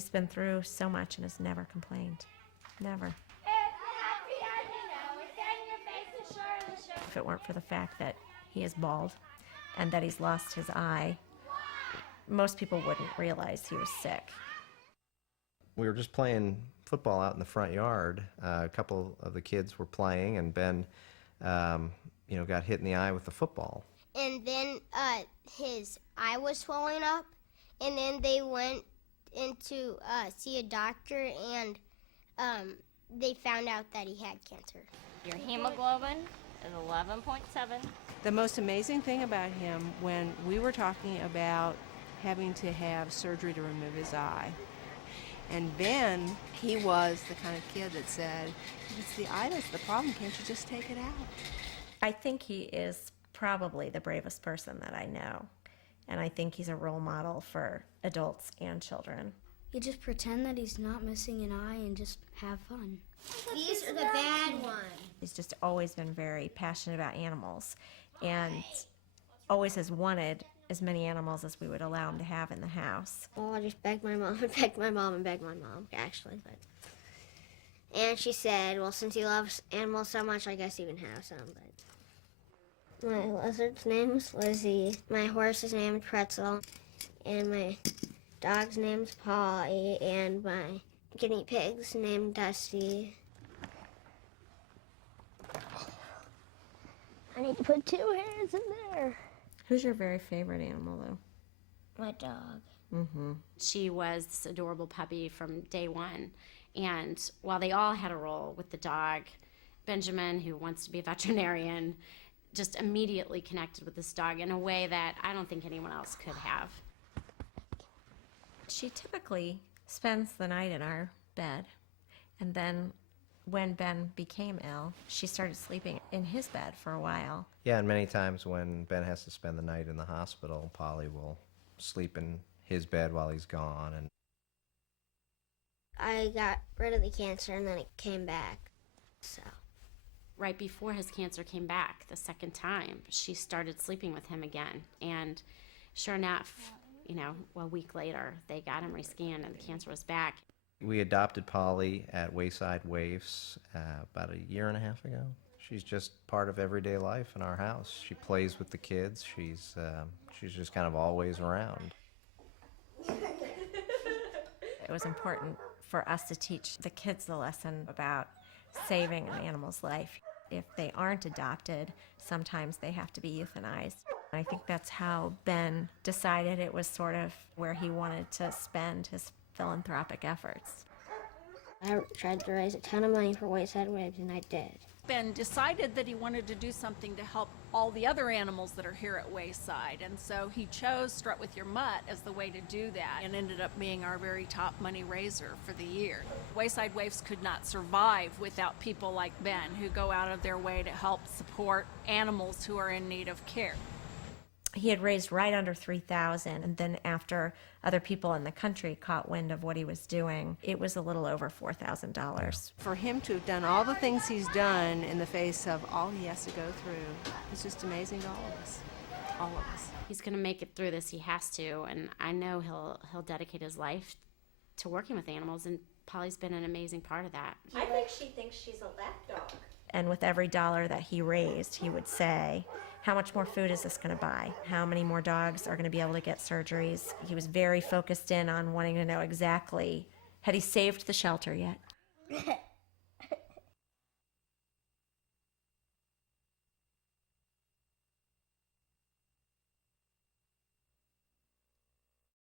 He's been through so much and has never complained. Never. If it weren't for the fact that he is bald and that he's lost his eye, most people wouldn't realize he was sick. We were just playing football out in the front yard. A couple of the kids were playing, and Ben, got hit in the eye with the football. And then his eye was swelling up, and then they went in to see a doctor, and they found out that he had cancer. Your hemoglobin is 11.7. The most amazing thing about him, when we were talking about having to have surgery to remove his eye, and Ben, he was the kind of kid that said, it's the eye that's the problem, can't you just take it out? I think he is probably the bravest person that I know, and I think he's a role model for adults and children. You just pretend that he's not missing an eye and just have fun. These are the bad ones. He's just always been very passionate about animals and always has wanted as many animals as we would allow him to have in the house. Well, I just begged my mom and begged my mom and begged my mom, actually. And she said, well, since he loves animals so much, I guess he can have some. But my lizard's name is Lizzie. My horse is named Pretzel. And my dog's name's Polly. And my guinea pig's named Dusty. I need to put 2 hairs in there. Who's your very favorite animal, though? My dog. Mm-hmm. She was this adorable puppy from day one. And while they all had a role with the dog, Benjamin, who wants to be a veterinarian, just immediately connected with this dog in a way that I don't think anyone else could have. She typically spends the night in our bed, and then when Ben became ill, she started sleeping in his bed for a while. Yeah, and many times when Ben has to spend the night in the hospital, Polly will sleep in his bed while he's gone. And I got rid of the cancer and then it came back. So Right before his cancer came back the second time, she started sleeping with him again. And sure enough, a week later, they got him rescanned and the cancer was back. we adopted Polly at Wayside Waifs about 1.5 years ago. She's just part of everyday life in our house. She plays with the kids. She's just kind of always around. It was important for us to teach the kids the lesson about saving an animal's life. If they aren't adopted, sometimes they have to be euthanized. I think that's how Ben decided it was sort of where he wanted to spend his philanthropic efforts. I tried to raise a ton of money for Wayside Waves, and I did. Ben decided that he wanted to do something to help all the other animals that are here at Wayside, and so he chose Strut With Your Mutt as the way to do that, and ended up being our very top money raiser for the year. Wayside Waifs could not survive without people like Ben, who go out of their way to help support animals who are in need of care. He had raised right under $3,000, and then after other people in the country caught wind of what he was doing, it was a little over $4,000. For him to have done all the things he's done in the face of all he has to go through is just amazing to all of us. He's going to make it through this. He has to, and I know he'll dedicate his life to working with animals, and Polly's been an amazing part of that. I think she thinks she's a lapdog. And with every dollar that he raised, he would say, how much more food is this going to buy? How many more dogs are going to be able to get surgeries? He was very focused in on wanting to know exactly, had he saved the shelter yet?